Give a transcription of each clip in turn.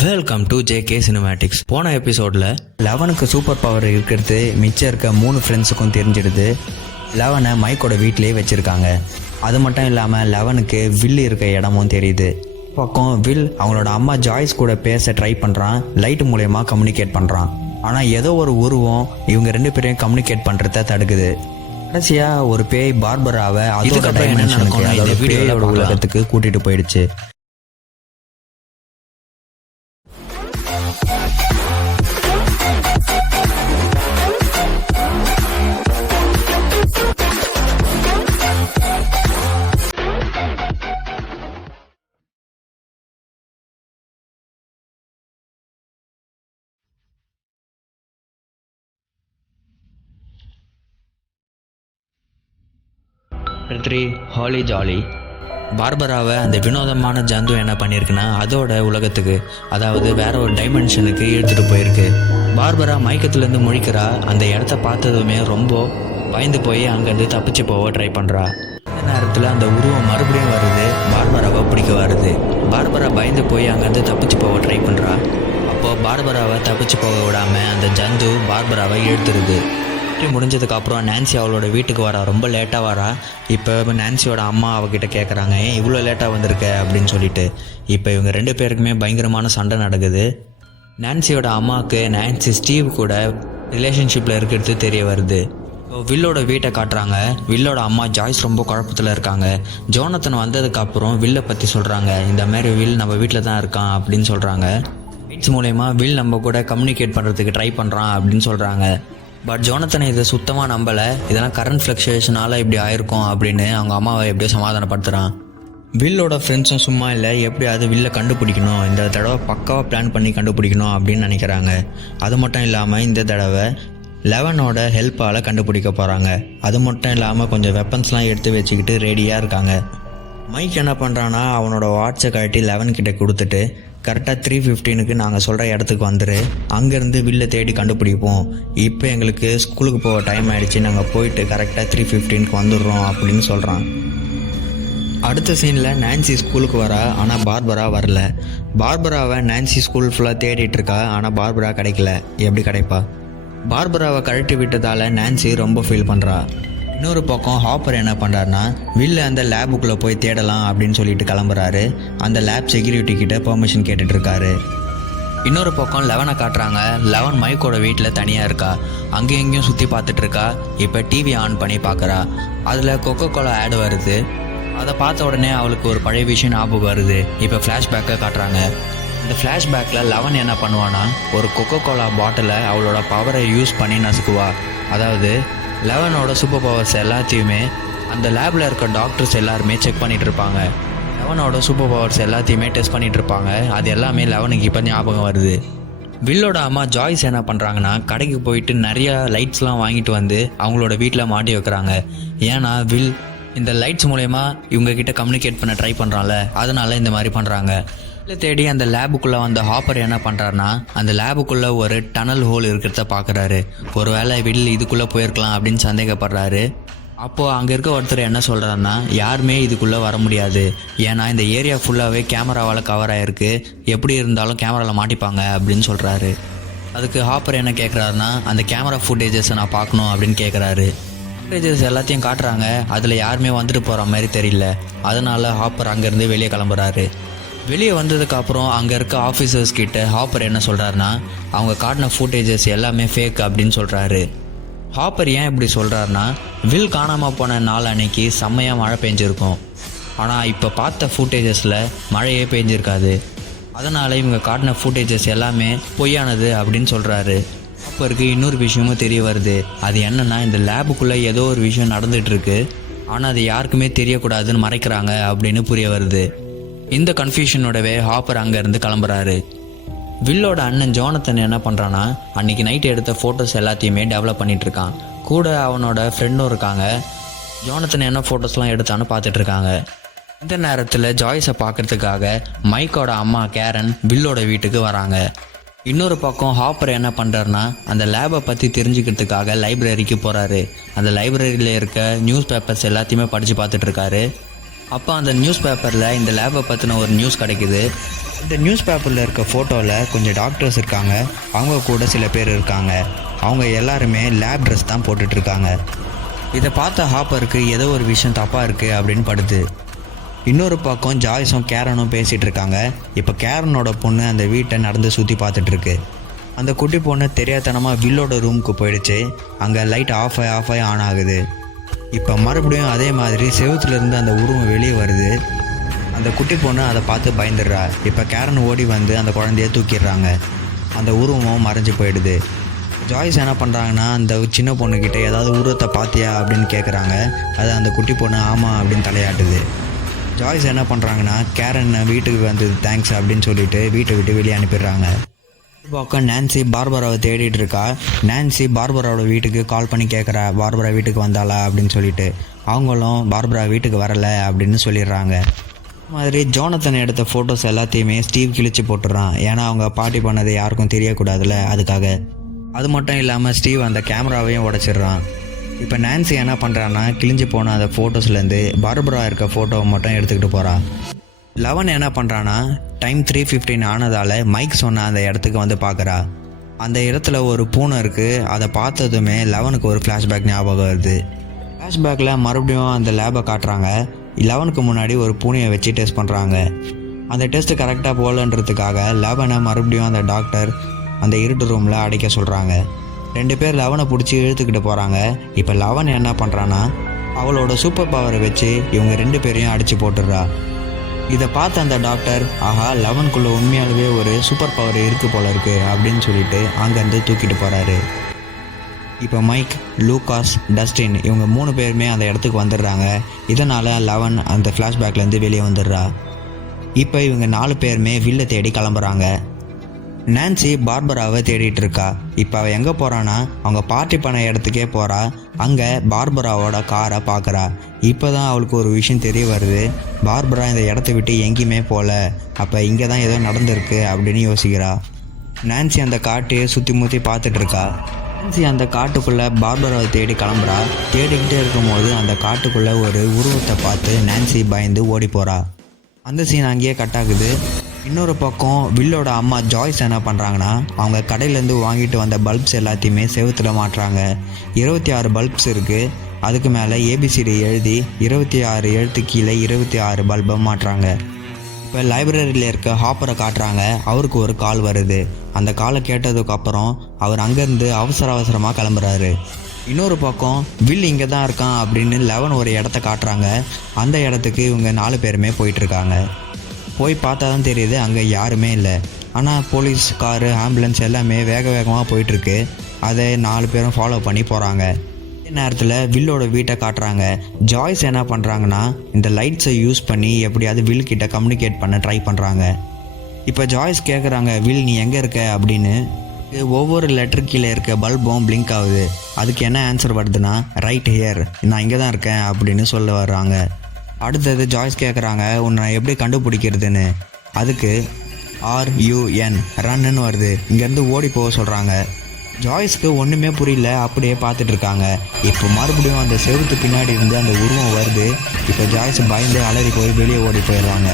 Welcome to JK cinematics. போன எபிசோடில் லெவனுக்கு super power இருக்கிறது மிச்சம் இருக்க 3 ஃப்ரெண்ட்ஸுக்கும் தெரிஞ்சிடுது. லெவனை மைக்கோட வீட்டிலேயே வச்சுருக்காங்க. அது மட்டும் இல்லாமல் லெவனுக்கு வில் இருக்க இடமும் தெரியுது. பக்கம் வில் அவங்களோட அம்மா ஜாய்ஸ் கூட பேச ட்ரை பண்ணுறான். லைட் மூலயமா கம்யூனிகேட் பண்ணுறான். ஆனால் ஏதோ ஒரு உருவம் இவங்க 2 பேரையும் கம்யூனிகேட் பண்ணுறத தடுக்குது. கடைசியாக ஒரு பேய் பார்பராவை அதோட டைமென்ஷனுக்கு, அதோட பேயோட உலகத்துக்கு கூட்டிகிட்டு போயிடுச்சு. ஹாலி ஜாலி பார்பராவை அந்த வினோதமான ஜந்து என்ன பண்ணியிருக்குன்னா அதோட உலகத்துக்கு, அதாவது வேற ஒரு டைமென்ஷனுக்கு இழுத்துட்டு போயிருக்கு. பார்பரா மயக்கத்துலேருந்து முழிக்கிறா. அந்த இடத்த பார்த்ததுமே ரொம்ப பயந்து போய் அங்கேருந்து தப்பிச்சு போக ட்ரை பண்ணுறா. அந்த நேரத்தில் அந்த உருவம் மறுபடியும் வருது. பார்பராவை பிடிக்க வருது. பார்பரா பயந்து போய் அங்கேருந்து தப்பிச்சு போக ட்ரை பண்ணுறா. அப்போது பார்பராவை தப்பிச்சு போக விடாமல் அந்த ஜந்து பார்பராவை இழுத்துருது. முடிஞ்சதுக்கப்புறம் நான்சி அவளோட வீட்டுக்கு வரா. ரொம்ப லேட்டாக வரா. இப்போ நான்சியோட அம்மா அவகிட்ட கேட்குறாங்க, ஏன் இவ்வளோ லேட்டாக வந்திருக்க அப்படின்னு சொல்லிட்டு. இப்போ இவங்க 2 பேருக்குமே பயங்கரமான சண்டை நடக்குது. நான்சியோட அம்மாவுக்கு நான்சி ஸ்டீவ் கூட ரிலேஷன்ஷிப்பில் இருக்கிறது தெரிய வருது. வில்லோட வீட்டை காட்டுறாங்க. வில்லோட அம்மா ஜாய்ஸ் ரொம்ப குழப்பத்தில் இருக்காங்க. ஜோனத்தன் வந்ததுக்கப்புறம் வில்லை பற்றி சொல்கிறாங்க. இந்த மாதிரி வில் நம்ம வீட்டில் தான் இருக்கான் அப்படின்னு சொல்கிறாங்க. லைட்ஸ் மூலயமா வில் நம்ம கூட கம்யூனிகேட் பண்ணுறதுக்கு ட்ரை பண்ணுறான் அப்படின்னு சொல்கிறாங்க. பட் ஜோனத்தனை இதை சுத்தமாக நம்பலை. இதெல்லாம் கரண்ட் ஃப்ளக்சுவேஷனால் இப்படி ஆயிருக்கும் அப்படின்னு அவங்க அம்மாவை எப்படியோ சமாதானப்படுத்துகிறான். வில்லோட ஃப்ரெண்ட்ஸும் சும்மா இல்லை, எப்படியாவது வில்லை கண்டுபிடிக்கணும், இந்த தடவை பக்காவாக பிளான் பண்ணி கண்டுபிடிக்கணும் அப்படின்னு நினைக்கிறாங்க. அது மட்டும் இல்லாமல் இந்த தடவை லெவனோட ஹெல்ப்பால் கண்டுபிடிக்க போகிறாங்க. அது மட்டும் இல்லாமல் கொஞ்சம் வெப்பன்ஸ்லாம் எடுத்து வச்சுக்கிட்டு ரெடியாக இருக்காங்க. மைக் என்ன பண்ணுறான்னா அவனோட வாட்சை கழட்டி 11 கிட்ட கொடுத்துட்டு, கரெக்டாக 3:15 நாங்கள் சொல்கிற இடத்துக்கு வந்துரு, அங்கேருந்து வில்லை தேடி கண்டுபிடிப்போம். இப்போ எங்களுக்கு ஸ்கூலுக்கு போக டைம் ஆகிடுச்சு, நாங்கள் போயிட்டு கரெக்டாக 3:15 வந்துடுறோம் அப்படின்னு சொல்கிறான். அடுத்த சீனில் நான்சி ஸ்கூலுக்கு வரா. ஆனால் பார்பரா வரல. பார்பராவை நான்சி ஸ்கூல் ஃபுல்லாக தேடிட்டு இருக்கா. ஆனால் பார்பரா கிடைக்கல. எப்படி கிடைப்பா? பார்பராவை கழட்டி விட்டதால் நான்சி ரொம்ப ஃபீல் பண்ணுறா. இன்னொரு பக்கம் ஹாப்பர் என்ன பண்ணுறாருனா வில்ல அந்த லேபுக்குள்ளே போய் தேடலாம் அப்படின்னு சொல்லிட்டு கிளம்புறாரு. அந்த லேப் செக்யூரிட்டி கிட்ட பெர்மிஷன் கேட்டுட்ருக்காரு. இன்னொரு பக்கம் லெவனை காட்டுறாங்க. லெவன் மைக்கோட வீட்டில் தனியாக இருக்கா. அங்கேயும் இங்கேயும் சுற்றி பார்த்துட்டு இருக்கா. இப்போ டிவி ஆன் பண்ணி பார்க்குறா. அதில் கொக்கோ கோலா ஆட் வருது. அதை பார்த்த உடனே அவளுக்கு ஒரு பழைய விஷயம் ஞாபகம் வருது. இப்போ ஃப்ளாஷ்பேக்கை காட்டுறாங்க. இந்த ஃப்ளாஷ்பேக்கில் லெவன் என்ன பண்ணுவான்னா ஒரு கொக்கோ கோலா பாட்டிலை அவளோட பவரை யூஸ் பண்ணி நசுக்குவா. அதாவது லெவனோட சூப்பர் பவர்ஸ் எல்லாத்தையுமே அந்த லேபில் இருக்க டாக்டர்ஸ் எல்லாருமே செக் பண்ணிகிட்டு இருப்பாங்க. லெவனோட சூப்பர் பவர்ஸ் எல்லாத்தையுமே டெஸ்ட் பண்ணிகிட்டு இருப்பாங்க. அது எல்லாமே லெவனுக்கு இப்போ ஞாபகம் வருது. வில்லோட அம்மா ஜாய்ஸ் என்ன பண்ணுறாங்கன்னா கடைக்கு போயிட்டு நிறையா லைட்ஸ்லாம் வாங்கிட்டு வந்து அவங்களோட வீட்டில் மாட்டி வைக்கிறாங்க. ஏன்னா வில் இந்த லைட்ஸ் மூலயமா இவங்கக்கிட்ட கம்யூனிகேட் பண்ண ட்ரை பண்ணுறான்ல, அதனால இந்த மாதிரி பண்ணுறாங்க. இல்லை தேடி அந்த லேபுக்குள்ளே வந்த ஹாப்பர் என்ன பண்ணுறாருனா அந்த லேபுக்குள்ளே ஒரு டனல் ஹோல் இருக்கிறத பார்க்குறாரு. ஒரு வேளை வில் இதுக்குள்ளே போயிருக்கலாம் அப்படின்னு சந்தேகப்படுறாரு. அப்போது அங்கே இருக்க ஒருத்தர் என்ன சொல்கிறாருன்னா யாருமே இதுக்குள்ளே வர முடியாது, ஏன்னா இந்த ஏரியா ஃபுல்லாகவே கேமராவால் கவர் ஆகிருக்கு, எப்படி இருந்தாலும் கேமராவில் மாட்டிப்பாங்க அப்படின்னு சொல்கிறாரு. அதுக்கு ஹாப்பர் என்ன கேட்குறாருனா அந்த கேமரா ஃபுட்டேஜஸை நான் பார்க்கணும் அப்படின்னு கேட்குறாரு. ஃபுட்டேஜஸ் எல்லாத்தையும் காட்டுறாங்க. அதில் யாருமே வந்துட்டு போகிற மாதிரி தெரியல. அதனால் ஹாப்பர் அங்கேருந்து வெளியே கிளம்புறாரு. வெளியே வந்ததுக்கப்புறம் அங்கே இருக்க ஆஃபீஸர்ஸ் கிட்ட ஹாப்பர் என்ன சொல்கிறாருனா அவங்க காட்டின ஃபுட்டேஜஸ் எல்லாமே ஃபேக் அப்படின்னு சொல்கிறாரு. ஹாப்பர் ஏன் இப்படி சொல்கிறாருனா வில் காணாமல் போன நாள் அன்னைக்கு செம்மையாக மழை பெஞ்சிருக்கும். ஆனால் இப்போ பார்த்த ஃபுட்டேஜஸில் மழையே பெஞ்சிருக்காது. அதனால் இவங்க காட்டின ஃபுட்டேஜஸ் எல்லாமே பொய்யானது அப்படின்னு சொல்கிறாரு. ஹாப்பருக்கு இன்னொரு விஷயமும் தெரிய வருது. அது என்னென்னா இந்த லேபுக்குள்ளே ஏதோ ஒரு விஷயம் நடந்துகிட்ருக்கு, ஆனால் அது யாருக்குமே தெரியக்கூடாதுன்னு மறைக்கிறாங்க அப்படின்னு புரிய வருது. இந்த கன்ஃபியூஷனோடவே ஹாப்பர் அங்கேருந்து கிளம்புறாரு. வில்லோட அண்ணன் ஜோனத்தன் என்ன பண்ணுறான்னா அன்றைக்கி நைட் எடுத்த ஃபோட்டோஸ் எல்லாத்தையுமே டெவலப் பண்ணிகிட்ருக்கான். கூட அவனோட ஃப்ரெண்டும் இருக்காங்க. ஜோனத்தன் என்ன ஃபோட்டோஸ்லாம் எடுத்தான்னு பார்த்துட்ருக்காங்க. இந்த நேரத்தில் ஜாய்ஸை பார்க்குறதுக்காக மைக்கோட அம்மா கேரன் வில்லோட வீட்டுக்கு வராங்க. இன்னொரு பக்கம் ஹாப்பர் என்ன பண்ணுறாருனா அந்த லேபை பற்றி தெரிஞ்சுக்கிறதுக்காக லைப்ரரிக்கு போகிறாரு. அந்த லைப்ரரியில் இருக்க நியூஸ் பேப்பர்ஸ் எல்லாத்தையுமே படித்து பார்த்துட்ருக்காரு. அப்போ அந்த நியூஸ் பேப்பரில் இந்த லேபை பற்றின ஒரு நியூஸ் கிடைக்குது. இந்த நியூஸ் பேப்பரில் இருக்க ஃபோட்டோவில் கொஞ்சம் டாக்டர்ஸ் இருக்காங்க, அவங்க கூட சில பேர் இருக்காங்க. அவங்க எல்லாருமே லேப் ட்ரெஸ் தான் போட்டுட்ருக்காங்க. இதை பார்த்த ஹாப்பருக்கு ஏதோ ஒரு விஷயம் தப்பாக இருக்குது அப்படின்னு படுது. இன்னொரு பக்கம் ஜாய்ஸும் கேரனும் பேசிகிட்டு இருக்காங்க. இப்போ கேரனோட பொண்ணு அந்த வீட்டை நடந்து சுற்றி பார்த்துட்ருக்கு. அந்த குட்டி பொண்ணு தெரியாதனமாக வில்லோட ரூமுக்கு போயிடுச்சு. அங்கே லைட் ஆஃப் ஆகி ஆன் ஆகுது. இப்போ மறுபடியும் அதே மாதிரி செவுத்துலேருந்து அந்த உருவம் வெளியே வருது. அந்த குட்டி பொண்ணு அதை பார்த்து பயந்துடுறா. இப்போ கேரன் ஓடி வந்து அந்த குழந்தைய தூக்கிடுறாங்க. அந்த உருவமும் மறைஞ்சு போயிடுது. ஜாய்ஸ் என்ன பண்ணுறாங்கன்னா அந்த சின்ன பொண்ணுக்கிட்ட ஏதாவது உருவத்தை பார்த்தியா அப்படின்னு கேட்குறாங்க. அது அந்த குட்டி பொண்ணு ஆமாம் அப்படின்னு தலையாட்டுது. ஜாய்ஸ் என்ன பண்ணுறாங்கன்னா கேரன் வீட்டுக்கு வந்தது தேங்க்ஸ் அப்படின்னு சொல்லிட்டு வீட்டை விட்டு வெளியே அனுப்பிடுறாங்க. பக்கம் நான்சி பார்பராவை தேடிட்டு இருக்கா. நான்சி பார்பராவோட வீட்டுக்கு கால் பண்ணி கேட்குறா, பார்பரா வீட்டுக்கு வந்தாளா அப்படின்னு சொல்லிட்டு. அவங்களும் பார்பரா வீட்டுக்கு வரலை அப்படின்னு சொல்லிடுறாங்க. மாதிரி ஜோனத்தன் எடுத்த ஃபோட்டோஸ் எல்லாத்தையுமே ஸ்டீவ் கிழிச்சு போட்டுடுறான். ஏன்னா அவங்க பார்ட்டி பண்ணது யாருக்கும் தெரியக்கூடாதுல்ல, அதுக்காக. அது மட்டும் இல்லாமல் ஸ்டீவ் அந்த கேமராவையும் உடைச்சிடுறான். இப்போ நான்சி என்ன பண்ணுறான்னா கிழிஞ்சு போன அந்த ஃபோட்டோஸ்லேருந்து பார்பரா இருக்க ஃபோட்டோவை மட்டும் எடுத்துக்கிட்டு போகிறான். லெவன் என்ன பண்ணுறான்னா டைம் 3:15 ஆனதால் மைக் சொன்ன அந்த இடத்துக்கு வந்து பார்க்குறா. அந்த இடத்துல ஒரு பூனை இருக்குது. அதை பார்த்ததுமே லெவனுக்கு ஒரு ஃப்ளாஷ்பேக் ஞாபகம் வருது. ஃப்ளாஷ்பேக்கில் மறுபடியும் அந்த லேபை காட்டுறாங்க. 11க்கு முன்னாடி ஒரு பூனையை வச்சு டெஸ்ட் பண்ணுறாங்க. அந்த டெஸ்ட்டு கரெக்டாக போகலன்றதுக்காக 11 மறுபடியும் அந்த டாக்டர் அந்த இருட்டு ரூமில் அடைக்க சொல்கிறாங்க. 2 பேர் 11 பிடிச்சி இழுத்துக்கிட்டு போகிறாங்க. இப்போ 11 என்ன பண்ணுறான்னா அவளோட சூப்பர் பவரை வச்சு இவங்க 2 பேரையும் அடித்து போட்டுடுறா. இதை பார்த்து அந்த டாக்டர் ஆஹா 11க்குள்ளே உண்மையாகவே ஒரு சூப்பர் பவர் இருக்குது போல இருக்குது அப்படின்னு சொல்லிட்டு அங்கேருந்து தூக்கிட்டு போகிறாரு. இப்போ மைக், லூகாஸ், டஸ்டின் இவங்க 3 பேருமே அந்த இடத்துக்கு வந்துடுறாங்க. இதனால் 11 அந்த ஃப்ளாஷ்பேக்லேருந்து வெளியே வந்துடுறா. இப்போ இவங்க 4 பேருமே வில்லை தேடி கிளம்புறாங்க. நான்சி பார்பராவை தேடிட்டு இருக்கா. இப்போ அவள் எங்கே போகிறான்னா அவங்க பார்ட்டி பண்ண இடத்துக்கே போகிறா. அங்கே பார்பராவோட காரை பார்க்குறா. இப்போ தான் அவளுக்கு ஒரு விஷயம் தெரிய வருது. பார்பரா இந்த இடத்த விட்டு எங்கேயுமே போகல, அப்போ இங்கே தான் ஏதோ நடந்திருக்கு அப்படின்னு யோசிக்கிறா. நான்சி அந்த காட்டையே சுற்றி முற்றி பார்த்துட்ருக்கா. நான்சி அந்த காட்டுக்குள்ளே பார்பராவை தேடி கிளம்புறா. தேடிக்கிட்டே இருக்கும்போது அந்த காட்டுக்குள்ளே ஒரு உருவத்தை பார்த்து நான்சி பயந்து ஓடி போகிறா. அந்த சீன் அங்கேயே கட் ஆகுது. இன்னொரு பக்கம் வில்லோட அம்மா ஜாய்ஸ் என்ன பண்ணுறாங்கன்னா அவங்க கடையிலேருந்து வாங்கிட்டு வந்த பல்ப்ஸ் எல்லாத்தையுமே செவுத்தில் மாட்டுறாங்க. 26 பல்ப்ஸ் இருக்குது. அதுக்கு மேலே ஏபிசிடி எழுதி 26 எழுத்து கீழே 26 பல்பை மாட்டுறாங்க. இப்போ லைப்ரரியில் இருக்க ஹாப்பரை காட்டுறாங்க. அவருக்கு ஒரு கால் வருது. அந்த காலை கேட்டதுக்கப்புறம் அவர் அங்கேருந்து அவசரமாக கிளம்புறாரு. இன்னொரு பக்கம் வில் இங்கே தான் இருக்கான் அப்படின்னு 11 ஒரு இடத்த காட்டுறாங்க. அந்த இடத்துக்கு இவங்க 4 பேருமே போயிட்டுருக்காங்க. போய் பார்த்தா தான் தெரியுது அங்கே யாருமே இல்லை. ஆனால் போலீஸ் காரு, ஆம்புலன்ஸ் எல்லாமே வேகமாக போயிட்டுருக்கு. அதை 4 பேரும் ஃபாலோ பண்ணி போகிறாங்க. அதே நேரத்தில் வில்லோட வீட்டை காட்டுறாங்க. ஜாய்ஸ் என்ன பண்ணுறாங்கன்னா இந்த லைட்ஸை யூஸ் பண்ணி எப்படியாவது வில் கிட்ட கம்யூனிகேட் பண்ண ட்ரை பண்ணுறாங்க. இப்போ ஜாய்ஸ் கேட்குறாங்க வில் நீ எங்கே இருக்க அப்படின்னு. ஒவ்வொரு லெட்டர் கீழே இருக்க பல்பும் பிளிங்க் ஆகுது. அதுக்கு என்ன ஆன்சர் வருதுன்னா ரைட் ஹியர், நான் இங்கே தான் இருக்கேன் அப்படின்னு சொல்ல வர்றாங்க. அடுத்தது ஜாய்ஸ் கேட்குறாங்க உன்னை எப்படி கண்டுபிடிக்கிறதுன்னு. அதுக்கு RUN ரன்னு வருது. இங்கேருந்து ஓடி போக சொல்கிறாங்க. ஜாய்ஸ்க்கு ஒன்றுமே புரியல, அப்படியே பார்த்துட்டு இருக்காங்க. இப்போ மறுபடியும் அந்த செவுத்து பின்னாடி இருந்து அந்த உருவம் வருது. இப்போ ஜாய்ஸ் பயந்து அலறி போய் வெளியே ஓடி போயிடுறாங்க.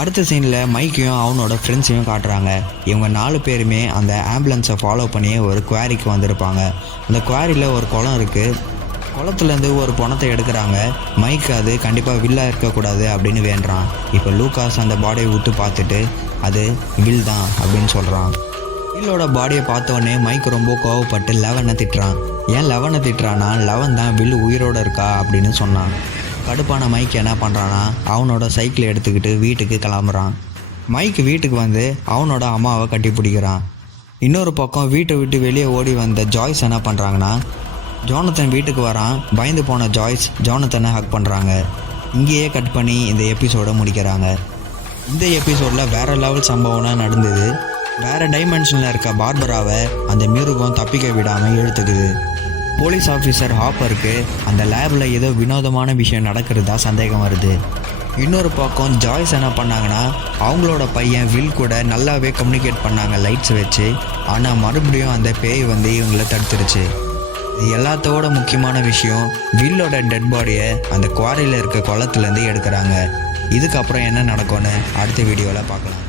அடுத்த சீனில் மைக்கையும் அவனோட ஃப்ரெண்ட்ஸையும் காட்டுறாங்க. இவங்க 4 பேருமே அந்த ஆம்புலன்ஸை ஃபாலோ பண்ணி ஒரு குவாரிக்கு வந்திருப்பாங்க. அந்த குவாரியில் ஒரு குளம் இருக்குது. குளத்துலேருந்து ஒரு பணத்தை எடுக்கிறாங்க. மைக் அது கண்டிப்பாக வில்லாக இருக்கக்கூடாது அப்படின்னு வேண்டுறான். இப்போ லூகாஸ் அந்த பாடியை விட்டு பார்த்துட்டு அது வில் தான் அப்படின்னு சொல்கிறான். வில்லோட பாடியை பார்த்தோன்னே மைக் ரொம்ப கோவப்பட்டு 11 திட்டுறான். ஏன் 11 திட்டுறான்னா 11 தான் வில் உயிரோடு இருக்கா அப்படின்னு சொன்னான். கடுப்பான மைக் என்ன பண்ணுறான்னா அவனோட சைக்கிளை எடுத்துக்கிட்டு வீட்டுக்கு கிளம்புறான். மைக் வீட்டுக்கு வந்து அவனோட அம்மாவை கட்டி பிடிக்கிறான். இன்னொரு பக்கம் வீட்டை விட்டு வெளியே ஓடி வந்த ஜாய்ஸ் என்ன பண்ணுறாங்கன்னா ஜோனத்தன் வீட்டுக்கு வரான். பயந்து போன ஜாய்ஸ் ஜோனத்தனை ஹக் பண்ணுறாங்க. இங்கேயே கட் பண்ணி இந்த எபிசோடை முடிக்கிறாங்க. இந்த எபிசோடில் வேறு லெவல் சம்பவம்லாம் நடந்தது. வேறு டைமென்ஷனில் இருக்க பார்பராவை அந்த மிருகம் தப்பிக்க விடாமல் இழுத்துக்குது. போலீஸ் ஆஃபீஸர் ஹாப்பருக்கு அந்த லேபில் ஏதோ வினோதமான விஷயம் நடக்கிறதா சந்தேகம் வருது. இன்னொரு பக்கம் ஜாய்ஸ் என்ன பண்ணாங்கன்னா அவங்களோட பையன் வில் கூட நல்லாவே கம்யூனிகேட் பண்ணாங்க லைட்ஸ் வச்சு. ஆனால் மறுபடியும் அந்த பேய் வந்து இவங்கள தடுத்துருச்சு. இது எல்லாத்தோட முக்கியமான விஷயம், வில்லோட டெட் பாடியை அந்த குவாரியில் இருக்க குளத்துலேருந்து எடுக்கிறாங்க. இதுக்கப்புறம் என்ன நடக்கும்னு அடுத்த வீடியோவில் பார்க்கலாம்.